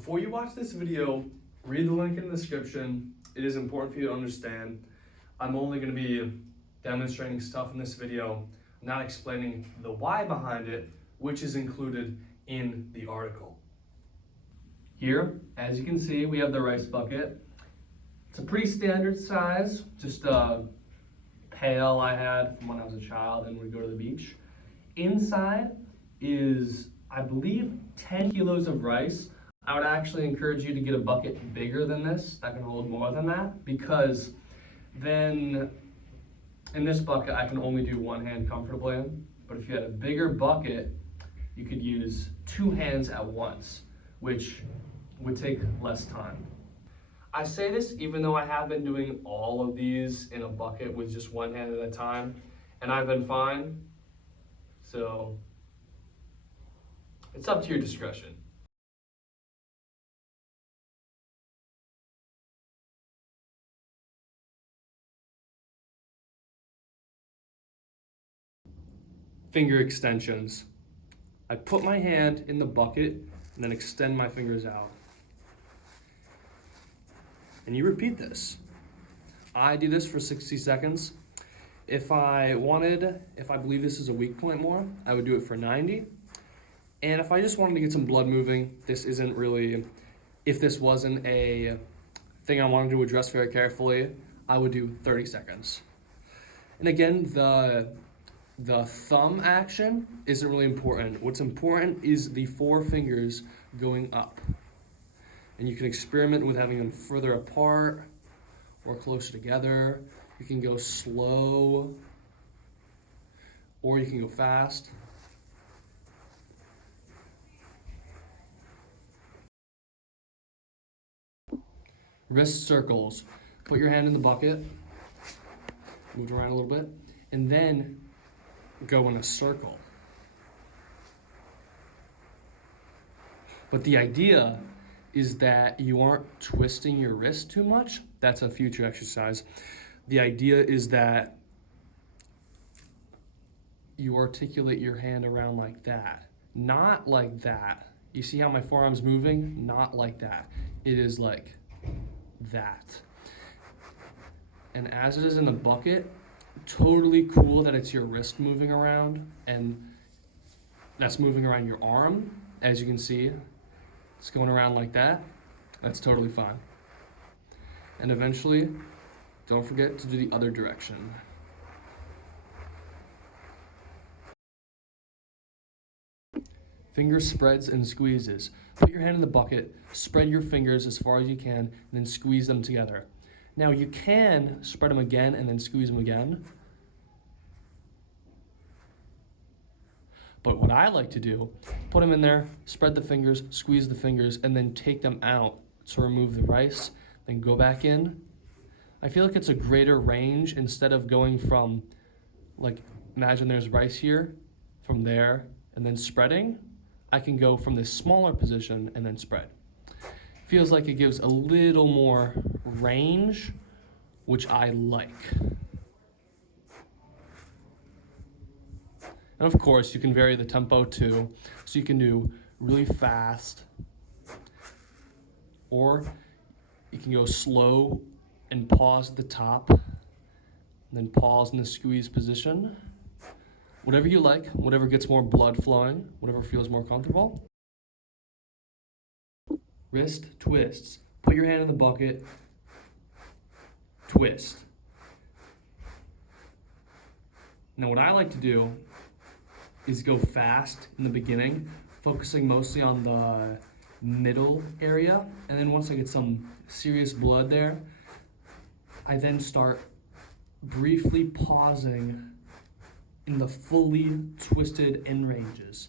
Before you watch this video, read the link in the description. It is important for you to understand. I'm only going to be demonstrating stuff in this video, not explaining the why behind it, which is included in the article. Here, as you can see, we have the rice bucket. It's a pretty standard size, just a pail I had from when I was a child and would go to the beach. Inside is, I believe, 10 kilos of rice. I would actually encourage you to get a bucket bigger than this, that can hold more than that, because then in this bucket I can only do one hand comfortably in. But if you had a bigger bucket, you could use two hands at once, which would take less time. I say this even though I have been doing all of these in a bucket with just one hand at a time, and I've been fine. So it's up to your discretion. Finger extensions. I put my hand in the bucket and then extend my fingers out. And you repeat this. I do this for 60 seconds. If I believe this is a weak point more, I would do it for 90. And if I just wanted to get some blood moving, if this wasn't a thing I wanted to address very carefully, I would do 30 seconds. And again, the thumb action isn't really important. What's important is the four fingers going up. And you can experiment with having them further apart or closer together. You can go slow or you can go fast. Wrist circles. Put your hand in the bucket, move it around a little bit, and then go in a circle. But the idea is that you aren't twisting your wrist too much. That's a future exercise. The idea is that you articulate your hand around like that, not like that. You see how my forearm's moving? Not like that. It is like that. And as it is in the bucket, totally cool that it's your wrist moving around and that's moving around your arm. As you can see, it's going around like that. That's totally fine. And eventually, don't forget to do the other direction. Finger spreads and squeezes. Put your hand in the bucket, spread your fingers as far as you can, and then squeeze them together. Now you can spread them again and then squeeze them again. But what I like to do, put them in there, spread the fingers, squeeze the fingers, and then take them out to remove the rice, then go back in. I feel like it's a greater range instead of going from, like, imagine there's rice here, from there, and then spreading. I can go from this smaller position and then spread. Feels like it gives a little more range, which I like. And of course, you can vary the tempo too. So you can do really fast, or you can go slow and pause at the top, and then pause in the squeeze position. Whatever you like, whatever gets more blood flowing, whatever feels more comfortable. Wrist twists. Put your hand in the bucket, twist. Now what I like to do is go fast in the beginning, focusing mostly on the middle area. And then once I get some serious blood there, I then start briefly pausing in the fully twisted end ranges.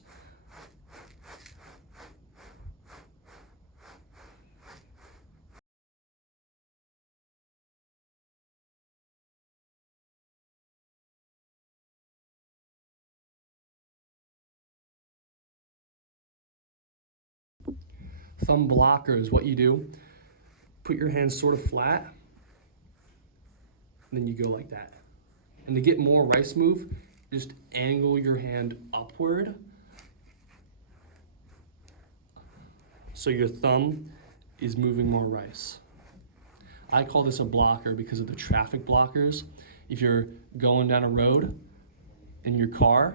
Thumb blockers, what you do, put your hands sort of flat, and then you go like that. And to get more rice move, just angle your hand upward So your thumb is moving more rice. I call this a blocker because of the traffic blockers. If you're going down a road in your car,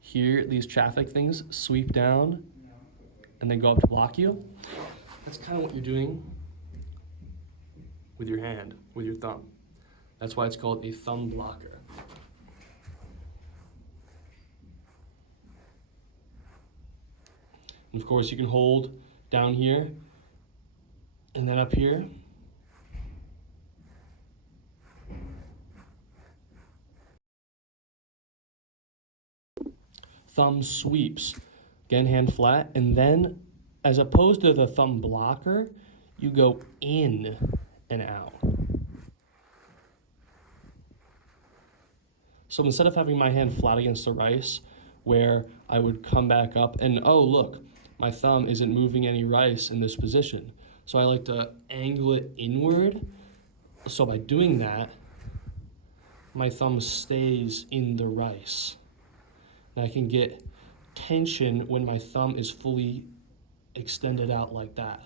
here these traffic things sweep down and they go up to block you. That's kind of what you're doing with your hand, with your thumb. That's why it's called a thumb blocker. And of course you can hold down here and then up here. Thumb sweeps, again hand flat, and then as opposed to the thumb blocker, you go in and out. So instead of having my hand flat against the rice, where I would come back up and, oh look, my thumb isn't moving any rice in this position. So I like to angle it inward. So by doing that, my thumb stays in the rice. And I can get tension when my thumb is fully extended out like that.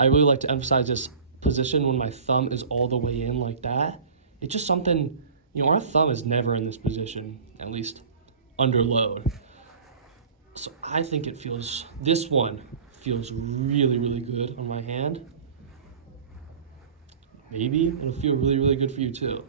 I really like to emphasize this position when my thumb is all the way in like that. It's just something, our thumb is never in this position, at least under load. So I think this one feels really, really good on my hand. Maybe it'll feel really, really good for you too.